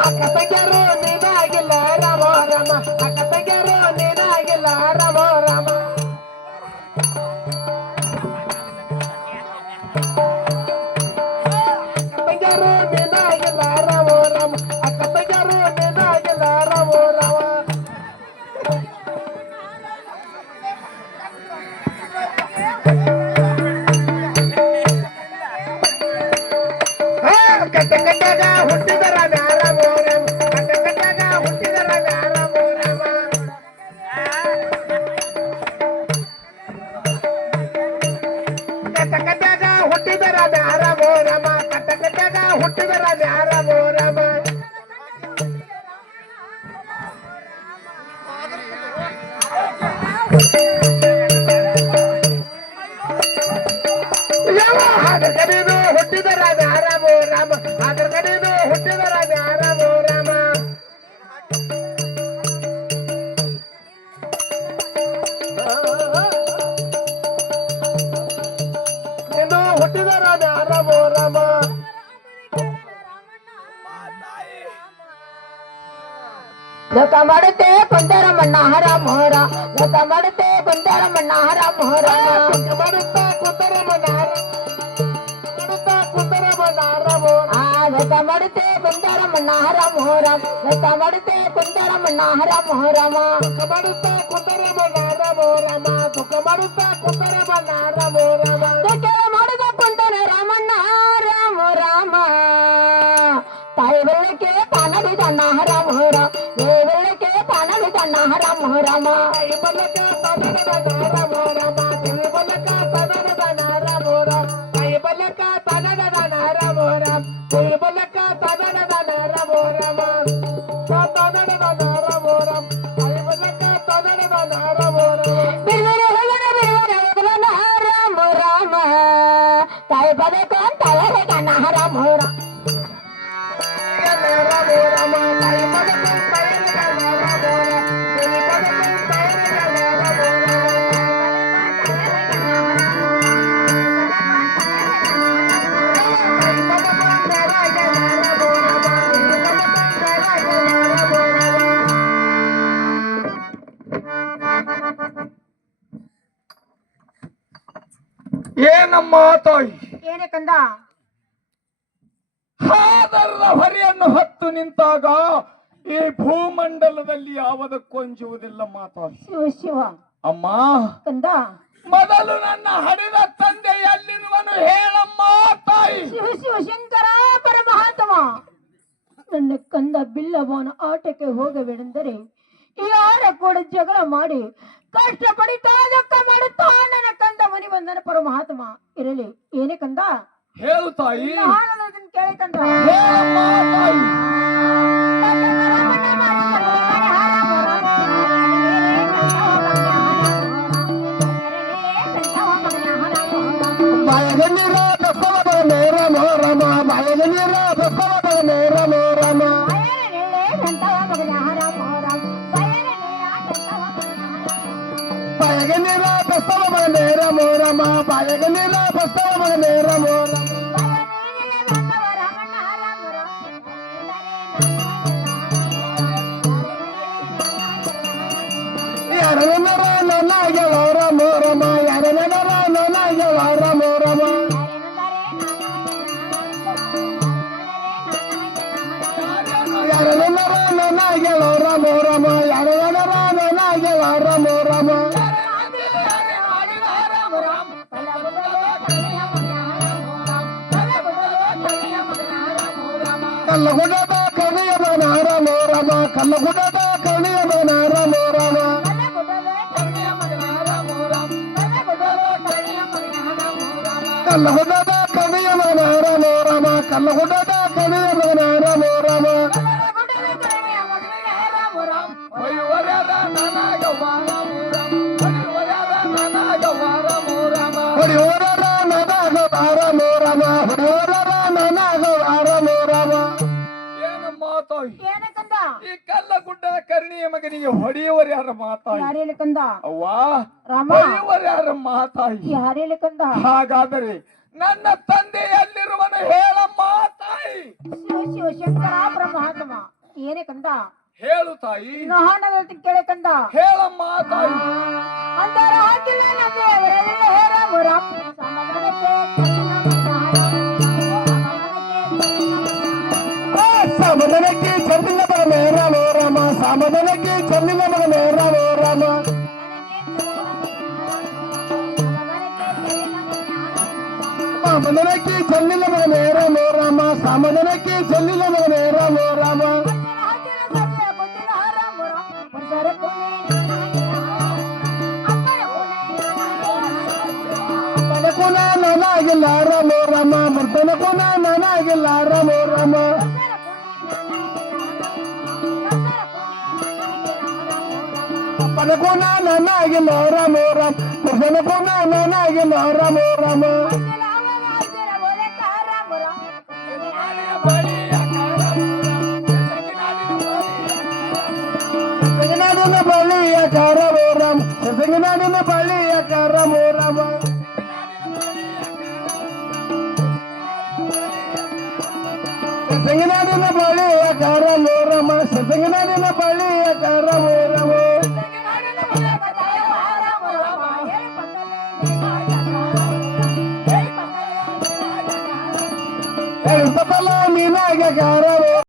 ಅಕ್ಕತಗ್ಯಾರು ನೀನಾಗಿಲ್ಲ ರಾಮ ರಾಮ ಅಕ್ಕತಗ್ಯಾರು ನೀನಾಗಿಲ್ಲ ರಾಮ ರಾಮ ಅಕ್ಕತಗ್ಯಾರು ನೀನಾಗಿಲ್ಲ ರಾಮ ರಾಮ ಅಕ್ಕತಗ್ಯಾರು ನೀನಾಗಿಲ್ಲ ರಾಮ ರಾಮ ಕಟ್ಟ ಕಟ್ಟಾಗ ಹುಟ್ಟಿದರ ರಾಮ ರಾಮ ಕಟ್ಟ ಕಟ್ಟಾಗ ಹುಟ್ಟಿದರ ರಾಮ ರಾಮ ಕಟ್ಟ ಕಟ್ಟಾಗ ಹುಟ್ಟಿದರ ರಾಮ ರಾಮ ಕಟ್ಟ ಕಟ್ಟಾಗ ಹುಟ್ಟಿದರ ರಾಮ ರಾಮ ಹಾಗರ ಕಡೆದು ಹುಟ್ಟಿದರ ರಾಮ ರಾಮ ಹಾಗರ ಕಡೆದು ಹುಟ್ಟಿದರ ರಾಮ ರಾಮ ನೀನು ಹುಟ್ಟಿದರ ರಾಮ ರಾಮ ಲೋಕ ಮಾಡುತ್ತೆ ಕೊಂದರ ಮಣ್ಣಾಹರ ಮೋರ ಲೋಕ ಮಾಡುತ್ತೆ ಕೊಂದರ ಮಣ್ಣಾಹರ ಮೋರ ಮಾಡುತ್ತಾ ಕುಂದರ ಮನಾರ ಮಾಡುತ್ತಾ ಕುಂದರ ಮನಾರ ಮೋರ ಲೋಕ ಮಾಡುತ್ತೆ ಕೊಂದರ ಮಣ್ಣಾಹರ ಮೋರ ಲೋಕ ಮಾಡುತ್ತೆ ಕೊಂದರ ಮಣ್ಣಾಹರ ಮೋರಮ ಮಾಡುತ್ತಾ ಕುಂದರ ಮನಾರ ಮೋರಮ ದುಃಖ ಮಾಡುತ್ತಾ ಕುಂದರ ಮನಾರ ಮೋರಮ ಮಾಡಿದ ಕೊಂದರ ರಾಮಣ್ಣ ರಾಮ ರಾಮ ತಾಯಿ ಬೆಳ್ಳಕ್ಕೆ ಪಾನವಿದ ನಾಹರ ಮೋರ ಬೆಳ್ಳಕ್ಕೆ ಪಾನವಿದ ನಾಹರ ಮೋರಮ ತಾಯಿ ಬಲಕ ತನದ ನಾರ ಮೋರಮ ದೇವಿ ಬಲಕ ತನದ ನಾರ ಮೋರ ತಾಯಿ ಬಲಕ ತನದ ನಾರ ಮೋರ ದೇವಿ ಬಲಕ ತನದ ನಾರ ಮೋರಮ ತನದ ನಾರ ಮೋರಂ ತಾಯಿ ಬಲಕ ತನದ ನಾರ ಮೋರಮ ರಾಮ ರಾಮ ತಾಯಿ ಬದಕ ತಳರೆ ನಾಹರ ಮೋರ ನಾರ ಮೋರಮ ತಾಯಿ ಬಲಕ ತನದ ನಾರ ಮೋರ ದೇವಿ ಬಲಕ ತನದ ನಾರ ಮೋರ ಏನಮ್ಮ ತಾಯಿ ಏನೇ ಕಂದ ಹಾದರದ ಹೊರೆಯನ್ನು ಹೊತ್ತು ನಿಂತಾಗ ಈ ಭೂಮಂಡಲದಲ್ಲಿ ಯಾವುದಕ್ಕೊಂಜುವುದಿಲ್ಲ ಮಾತಾಡಿ ಶಿವ ಶಿವ ಅಮ್ಮ ಕಂದ ಮೊದಲು ನನ್ನ ಹಡಿದ ತಂದೆ ಎಲ್ಲಿರುವನು ಹೇಳಮ್ಮ ತಾಯಿ ಶಿವ ಶಿವ ಶಂಕರ ಪರಮಹಾತ್ಮ ನನ್ನ ಕಂದ ಬಿಲ್ಲವನ ಆಟಕ್ಕೆ ಹೋಗಬೇಕೆಂದರೆ ಯಾರ ಕೂಡ ಜಗಳ ಮಾಡಿ ಕಷ್ಟ ಪಡಿತಾ ದುಃಖ ಮಾಡುತ್ತಾ ನನ್ನ ಕಂದ ಮನಿ ಬಂದನ ಪರಮಹಾತ್ಮ ಇರಲಿ ಏನೇ ಕಂದ ಹೇಳು ತಾಯಿ ಹಾಡೋದನ್ನ ಕೇಳಿ ಕಂದ ಹೇಳಮ್ಮ ತಾಯಿ ಬಾಯದ ನೀರ ಬಸವದ ನೇರ ಮೋರಮ ಬಾಯದ ನೀರ ಬಸವದ ನೇರ ಮೋರಮ ಬಾಯಗ ನೀರ ಬಸವ ನೇರ ಮೋರಮ ಬಾಯಗ ನೀರ ಬಸವ ನೇರ ಮೋರಮ ಯಾರನರ ನನಗೆವರ ಮೋರಮ ಯಾರನರ ನನಗೆವರ ಮೋರಮ ಯಾರನರ ನನಗೆವರ ಮೋರಮ ಯಾರನರ ನನಗೆವರ ಮೋರಮ ಕಲ್ಲಗುಡದ ಕಣಿಯ ಮನಾರ ಮೋರಮ ಕಲ್ಲಗುಡದ ಕಣಿಯ ಮನಾರ ಮೋರಮ ಕಲ್ಲಗುಡದ ಕಣಿಯ ಮನಾರ ಮೋರಮ ಕಲ್ಲಗುಡದ ಕಣಿಯ ಮನಾರ ಮೋರಮ ಹೊಡಿಯೋರ ನನಗ ಬಾರ ಮೋರಮ ಹೊಡಿಯೋರ ನನಗ ಬಾರ ಮೋರಮ ಏನಮ್ಮ ತಾಯಿ ಏನೇ ಕಂದ ಈ ಕಲ್ಲಗುಡ್ಡ ಕರ್ಣಿಯ ಮಗನಿಗೆ ಹೊಡೆಯುವರ ಯಾರ ಮಾತಾಯಿ ಯಾರೇಳಿ ಕಂದ ಅವ್ವಾ ರಾಮ ಹೊಡೆಯುವರ ಯಾರ ಮಾತಾಯಿ ಯಾರೇಳಿ ಕಂದ ಹಾಗಾದರೆ ನನ್ನ ತಂದೆ ಎಲ್ಲಿರುವನು ಹೇಳ ಮಾತಾಯಿ ಶಿವ ಶಿವ ಶಂಕರ ಪರಮಾತ್ಮ ಏನೇ ಕಂದ ಹೇಳು ತಾಯಿ ನಹಾನ ಕೇಳೆ ಕಂದ ಹೇಳ ಮಾತಾಯಿ ಅಂದಾರ ಹಾಕಿಲ್ಲ ನಮಗೆ ಅವರೆಲ್ಲ ಹೇರ ಮುರಾಮ್ ಸಮಾಧಾನಕ್ಕೆ ಸಮಾಧಾನಕ್ಕೆ ಚಂದಿಲ್ಲ ಮಗನೇ ರಾಮೋ ರಾಮ ಸಮಾಧಾನಕ್ಕೆ ಚಂದಿಲ್ಲ ಮಗನೇ ರಾಮೋ ರಾಮ ಸಮಾಧಾನಕ್ಕೆ ಚಂದಿಲ್ಲ ಮಗನೇ ರಾಮೋ ರಾಮ ಸಮಾಧಾನಕ್ಕೆ ಚಂದಿಲ್ಲ ಮಗನೇ ರಾಮೋ ರಾಮ ಕುನ ನಾನಾಗಿಲ್ಲ ರಾಮೋ ರಾಮ ಬರ್ತನ ಕುನ ನಾನಾಗಿಲ್ಲ ರಾಮೋ ರಾಮ ಪನಕೋನ ನಾನಾಗಿಲ್ಲ ರಾಮೋ ರಾಮ ಪನಕೋನ ನಾನಾಗಿಲ್ಲ ರಾಮೋ ರಾಮ ಸಸಂಗನಾಡಿನ ಬಳಿಯ ಕಾರಮೋ ರಾಮ ಸಸಂಗನಾಡಿನ ಬಳಿಯ ಕಾರಮೋ ರಾಮ ಸಸಂಗನಾಡಿನ ಬಳಿಯ ಕಾರಮೋ ರಾಮ ಸಸಂಗನಾಡಿನ ಬಳಿಯ ಕಾರಮೋ ರಾಮ ನೀನಾಗ ಕಾರವೋ